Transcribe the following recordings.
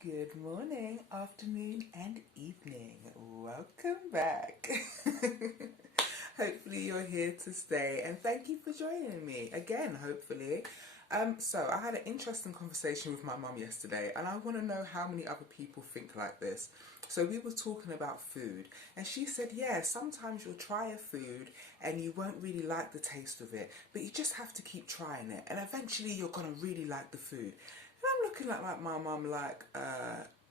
Good morning, afternoon, and evening. Welcome back. Hopefully, you're here to stay, and thank you for joining me again. Hopefully, so I had an interesting conversation with my mum yesterday, and I want to know how many other people think like this. So we were talking about food, and she said, "Yeah, sometimes you'll try a food and you won't really like the taste of it, but you just have to keep trying it, and eventually you're gonna really like the food." And I'm looking at my mum like,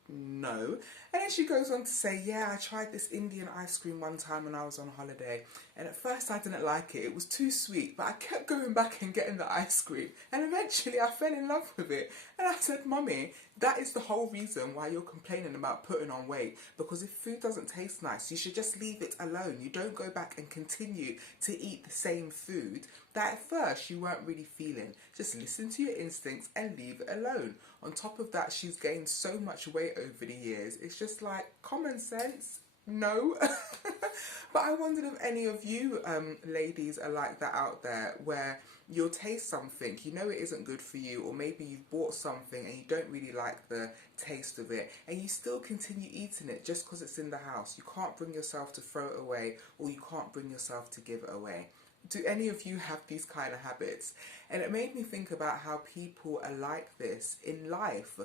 no. And then she goes on to say, yeah, I tried this Indian ice cream one time when I was on holiday. And at first I didn't like it. It was too sweet, but I kept going back and getting the ice cream. And eventually I fell in love with it. And I said, Mummy, that is the whole reason why you're complaining about putting on weight. Because if food doesn't taste nice, you should just leave it alone. You don't go back and continue to eat the same food that at first you weren't really feeling. Just listen to your instincts and leave it alone. On top of that, she's gained so much weight over the years. It's just like common sense. No. But I wondered if any of you ladies are like that out there, where you'll taste something, you know it isn't good for you, or maybe you've bought something and you don't really like the taste of it, and you still continue eating it just because it's in the house. You can't bring yourself to throw it away, or you can't bring yourself to give it away. Do any of you have these kind of habits? And it made me think about how people are like this in life.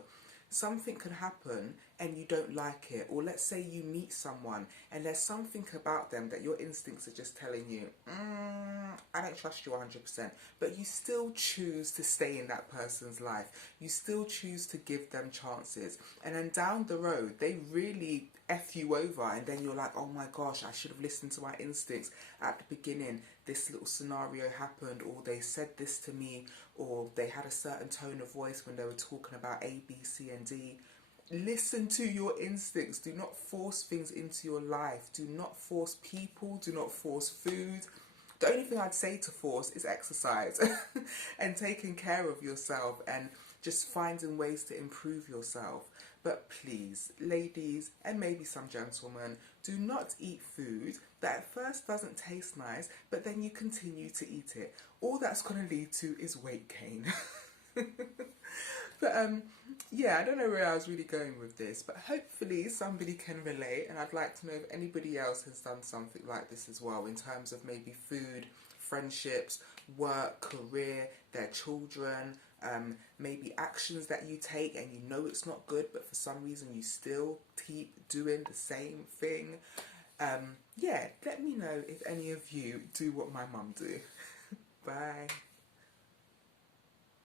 Something can happen and you don't like it, or let's say you meet someone and there's something about them that your instincts are just telling you, I don't trust you 100%, but you still choose to stay in that person's life. You still choose to give them chances, and then down the road they really F you over, and then you're like, oh my gosh, I should have listened to my instincts at the beginning. This little scenario happened, or they said this to me, or they had a certain tone of voice when they were talking about A, B, C, and D. Listen to your instincts. Do not force things into your life. Do not force people. Do not force food. The only thing I'd say to force is exercise and taking care of yourself and just finding ways to improve yourself. But please, ladies, and maybe some gentlemen, do not eat food that at first doesn't taste nice, but then you continue to eat it. All that's going to lead to is weight gain. But yeah, I don't know where I was really going with this, but hopefully somebody can relate, and I'd like to know if anybody else has done something like this as well, in terms of maybe food, friendships, work, career, their children, maybe actions that you take and you know it's not good, but for some reason you still keep doing the same thing. Yeah, let me know if any of you do what my mum do. Bye.